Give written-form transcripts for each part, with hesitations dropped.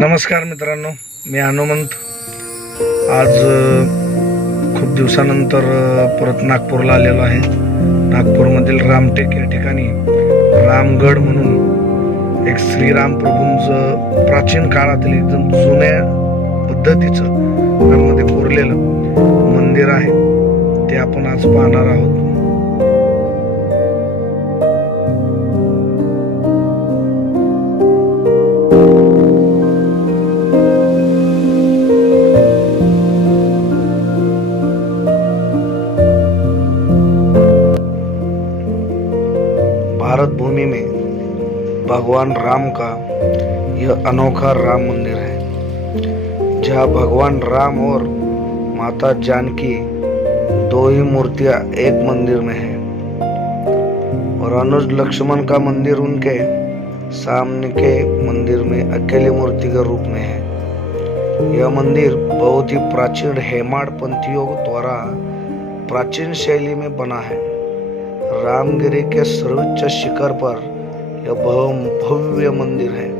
नमस्कार मित्रांनो, मी हनुमंत. आज खूप दिवसानंतर परत नागपूरला आलेलो आहे. नागपूरमधील रामटेक या ठिकाणी रामगड म्हणून एक श्रीराम प्रभूंचं प्राचीन काळातील एकदम जुन्या पद्धतीचं मध्ये कोरलेलं मंदिर आहे. ते आपण आज पाहणार आहोत. भारत भूमि में भगवान राम का यह अनोखा राम मंदिर है, जहाँ भगवान राम और माता जानकी दो ही मूर्तियां एक मंदिर में है और अनुज लक्ष्मण का मंदिर उनके सामने के मंदिर में अकेली मूर्ति के रूप में है। यह मंदिर बहुत ही प्राचीन हेमाड़ पंथियों द्वारा प्राचीन शैली में बना है। रामगिरी के सर्वोच्च शिखर पर यह भव्य मंदिर है।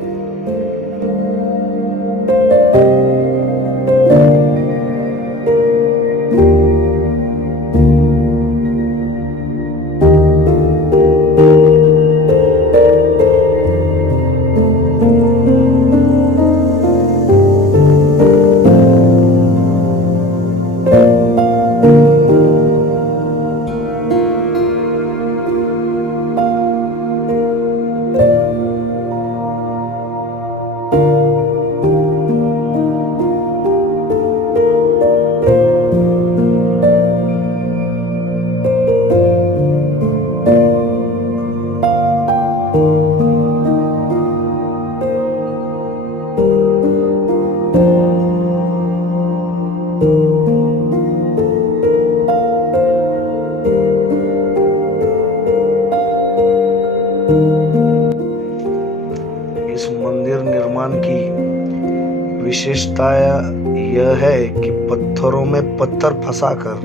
इस मंदिर निर्माण की विशेषता यह है कि पत्थरों में पत्थर फंसाकर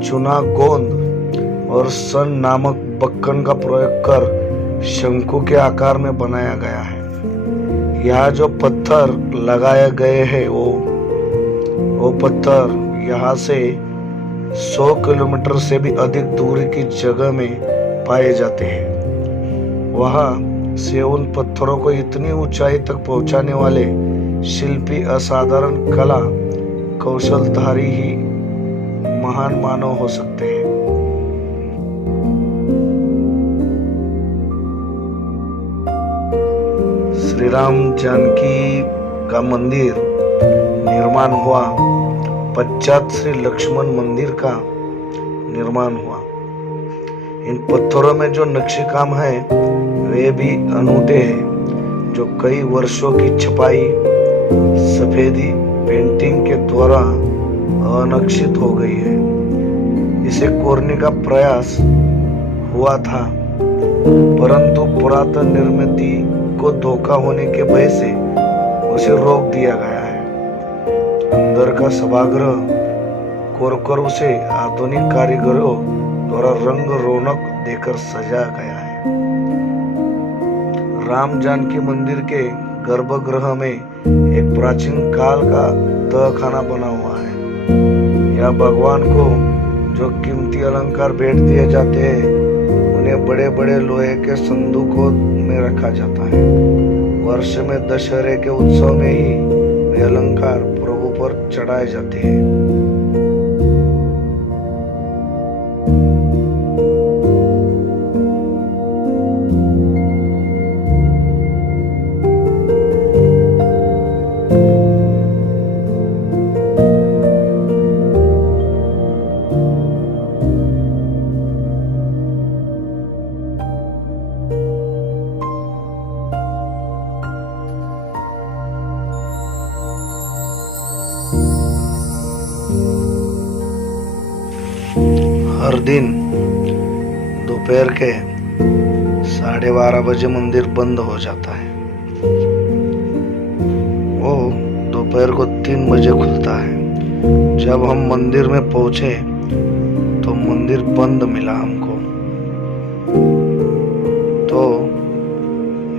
चुना, गोंद और सन नामक बक्कन का प्रयोग कर शंकु के आकार में बनाया गया है। यहाँ जो पत्थर लगाए गए हैं वो पत्थर यहाँ से 100 किलोमीटर से भी अधिक दूरी की जगह में पाए जाते हैं। वहाँ से उन पत्थरों को इतनी ऊंचाई तक पहुंचाने वाले शिल्पी असाधारण कला कौशलधारी ही महान मानव हो सकते हैं। श्री राम जानकी का मंदिर निर्माण हुआ, पश्चात श्री लक्ष्मण मंदिर का निर्माण हुआ। इन पत्थरों में जो नक्शे काम है वे भी अनूठे हैं, जो कई वर्षों की छपाई सफेदी पेंटिंग के द्वारा अनक्षित हो गई है। इसे कोरने का प्रयास हुआ था, परंतु पुरातन निर्मित को धोखा होने के भय से उसे रोक दिया गया है। अंदर का सभागृह कोरकर उसे आधुनिक कारीगरों द्वारा रंग रौनक देकर सजाया गया है। राम जानकी मंदिर के गर्भगृह में एक प्राचीन काल का तहखाना बना हुआ है। यहाँ भगवान को जो कीमती अलंकार भेंट दिए जाते हैं उन्हें बड़े बड़े लोहे के संदूकों में रखा जाता है। वर्ष में दशहरे के उत्सव में ही वे अलंकार प्रभु पर चढ़ाए जाते हैं। हर दिन दोपहर के 12:30 बजे मंदिर बंद हो जाता है। वो दोपहर को 3 बजे खुलता है। जब हम मंदिर में पहुंचे तो मंदिर बंद मिला हमको। तो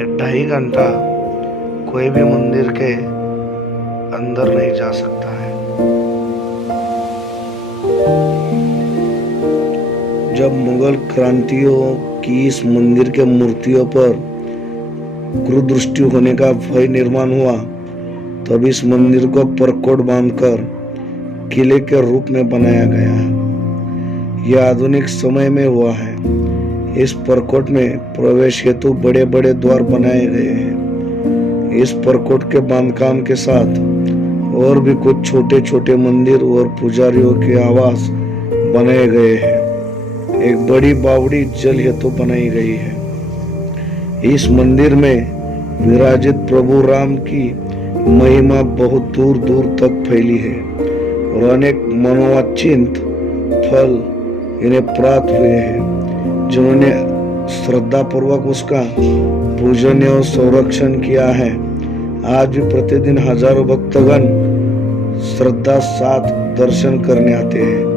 2.5 घंटा कोई भी मंदिर के अंदर नहीं जा सकता है। जब मुगल क्रांतियों की इस मंदिर के मूर्तियों पर क्रूरदृष्टि होने का भय निर्माण हुआ, तब इस मंदिर को परकोट बांधकर किले के रूप में बनाया गया। यह आधुनिक समय में हुआ है। इस परकोट में प्रवेश हेतु बड़े बड़े द्वार बनाए गए हैं। इस परकोट के बांधकाम के साथ और भी कुछ छोटे छोटे मंदिर और पुजारियों के आवास बनाए गए हैं। एक बड़ी बावड़ी जल हेतु बनाई गई है। इस मंदिर में विराजित प्रभु राम की महिमा बहुत दूर दूर तक फैली है और अनेक मनोवांछित फल इन्हें प्राप्त हुए हैं। जिन्होंने श्रद्धा पूर्वक उसका पूजन और संरक्षण किया है, आज भी प्रतिदिन हजारों भक्तगण श्रद्धा साथ दर्शन करने आते हैं।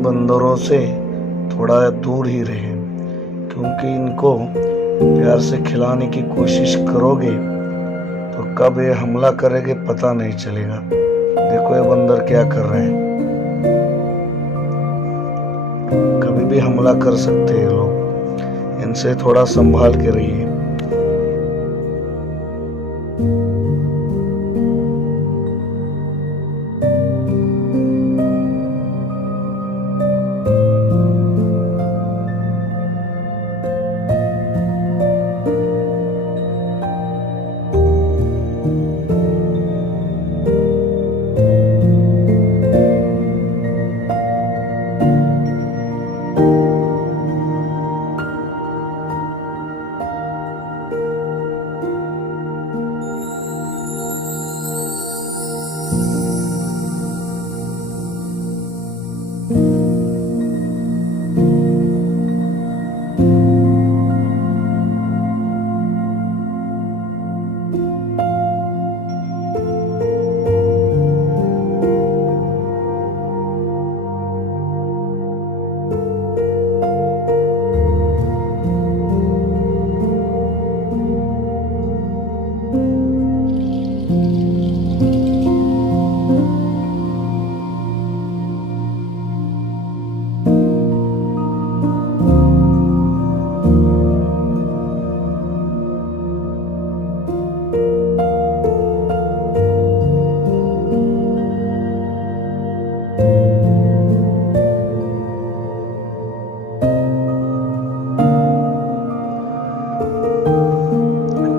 बंदरों से थोड़ा दूर ही रहें, क्योंकि इनको प्यार से खिलाने की कोशिश करोगे तो कब ये हमला करेंगे पता नहीं चलेगा। देखो ये बंदर क्या कर रहे हैं, कभी भी हमला कर सकते हैं लोग, इनसे थोड़ा संभाल के रहिए।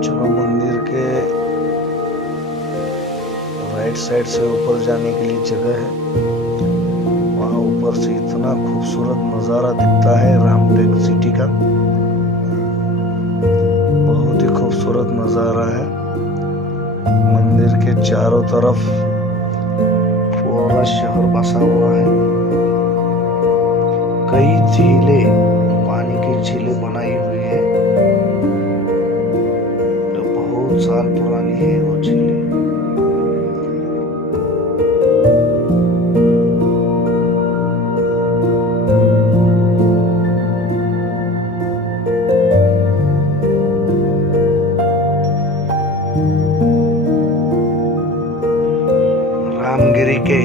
चलो, मंदिर के राइट साइड से ऊपर जाने के लिए जगह है। वहाँ ऊपर से इतना खूबसूरत नज़ारा दिखता है रामटेक सिटी का। बहुत ही खूबसूरत नज़ारा है। मंदिर के चारों तरफ पूरा शहर बसा हुआ है। कई झीलें, पानी की झीलें बनाई हुई है जो बहुत साल पुरानी है वो झीलें। रामगिरी के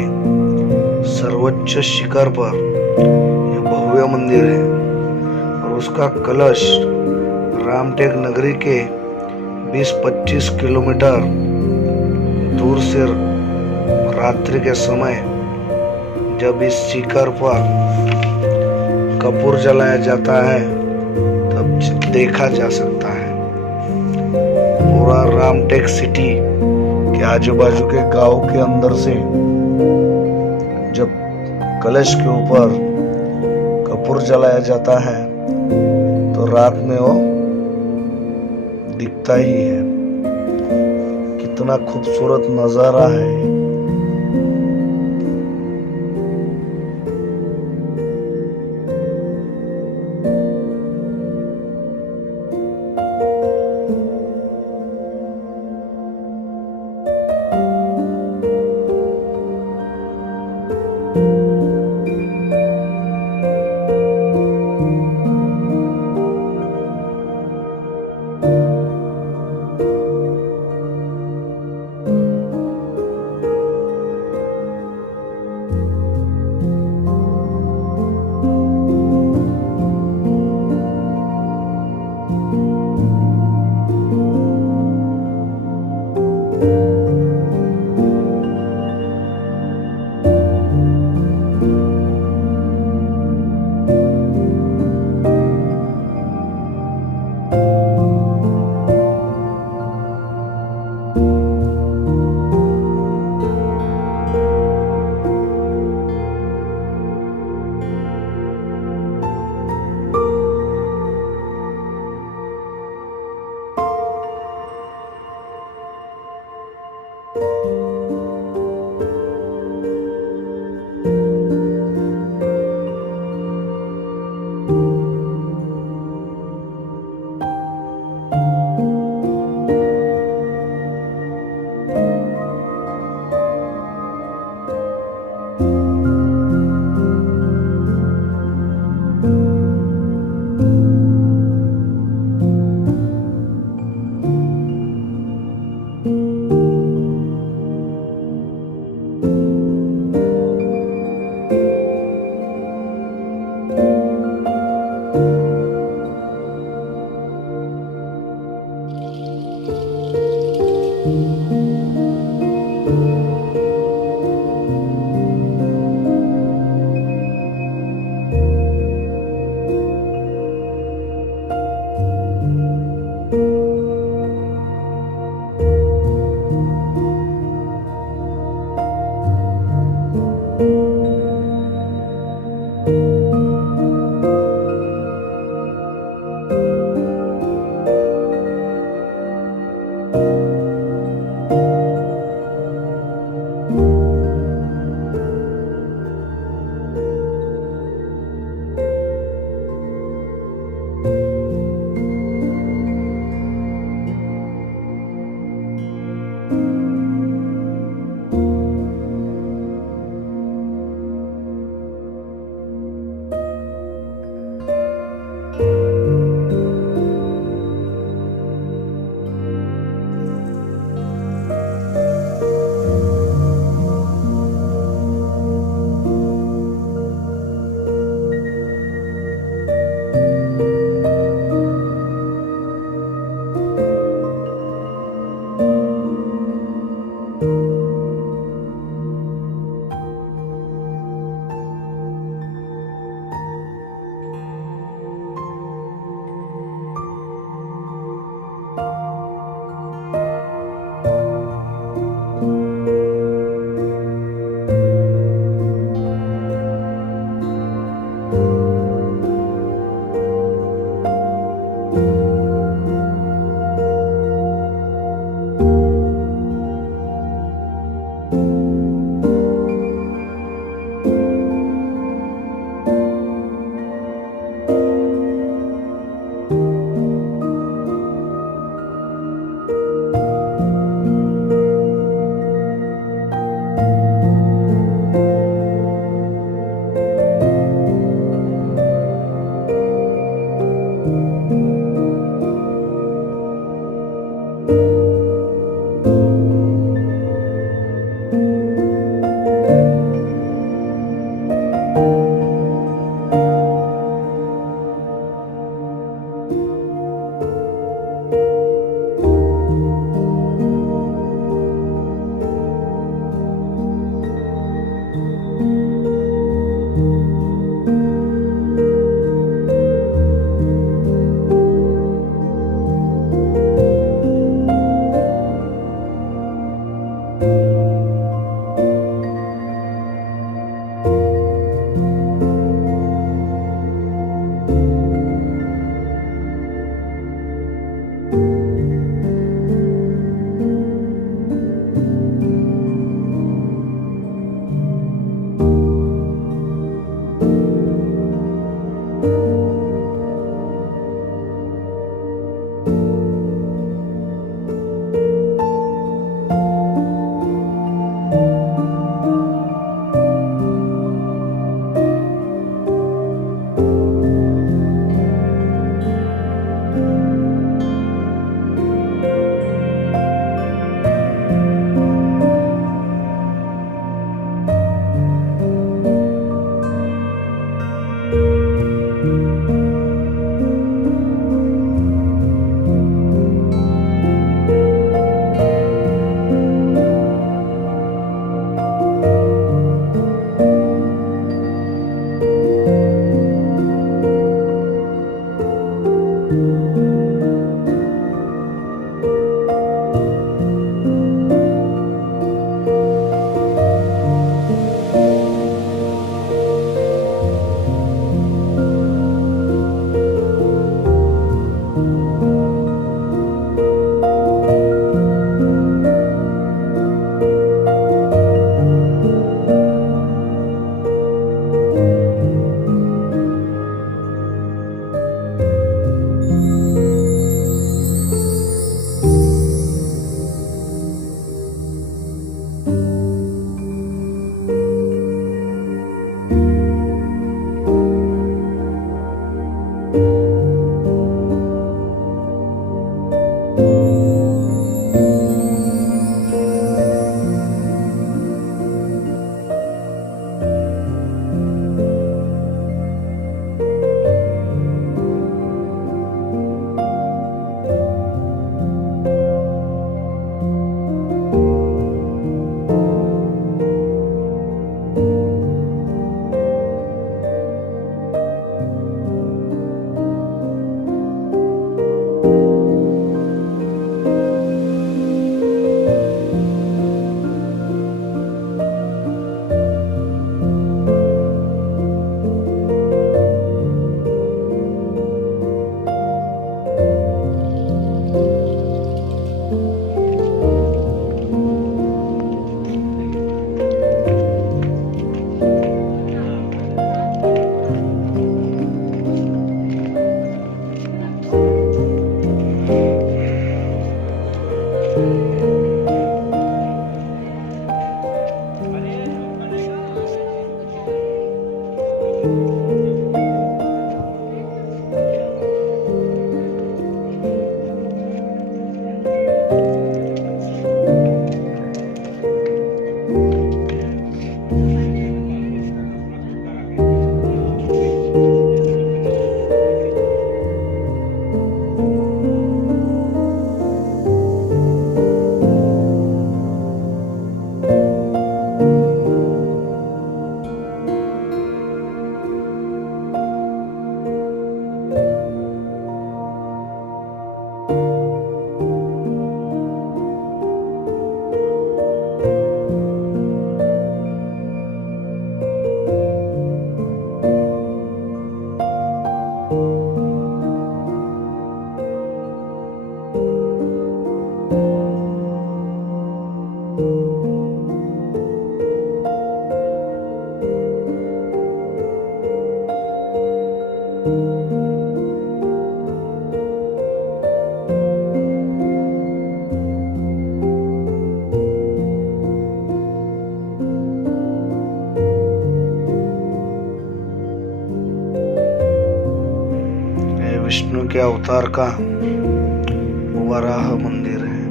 सर्वोच्च शिखर पर यह भव्य मंदिर है और उसका कलश रामटेक नगरी के 20-25 किलोमीटर दूर से रात्रि के समय जब इस शिखर पर कपूर जलाया जाता है तब देखा जा सकता है। पूरा रामटेक सिटी के आजू बाजू के गांव के अंदर से जब कलश के ऊपर कपूर जलाया जाता है तो रात में वो दिखता ही है। कितना खूबसूरत नजारा है। के अवतार का वराह मंदिर है।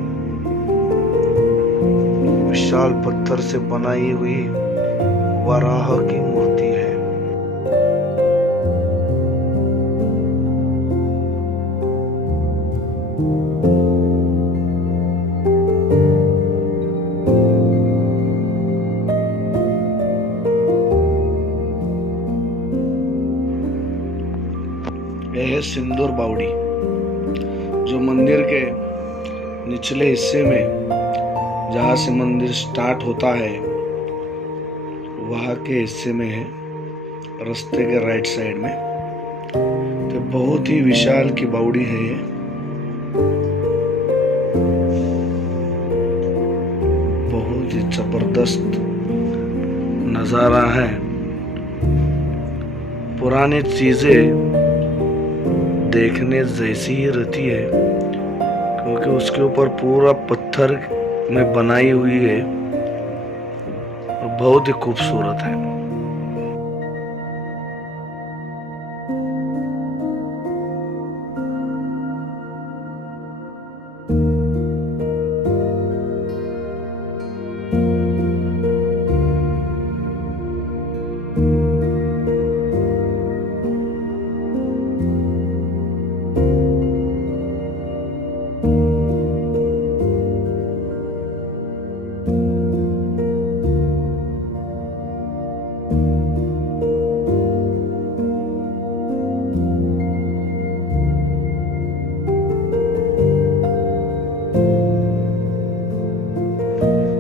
विशाल पत्थर से बनाई हुई वराह की मूर्ति है। यह है सिंदूर बावड़ी, जो मंदिर के निचले हिस्से में, जहाँ से मंदिर स्टार्ट होता है, वहाँ के हिस्से में है, रास्ते के राइट साइड में। तो बहुत ही विशाल की बावड़ी है ये। बहुत ही जबरदस्त नजारा है। पुरानी चीजें देखने जैसी ही रहती है, क्योंकि उसके ऊपर पूरा पत्थर में बनाई हुई है और बहुत ही खूबसूरत है।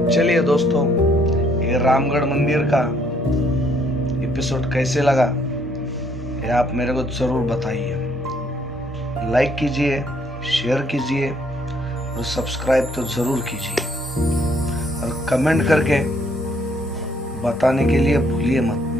चलिए दोस्तों, ये रामगढ़ मंदिर का एपिसोड कैसे लगा ये आप मेरे को जरूर बताइए। लाइक कीजिए, शेयर कीजिए और सब्सक्राइब तो जरूर कीजिए, और कमेंट करके बताने के लिए भूलिए मत।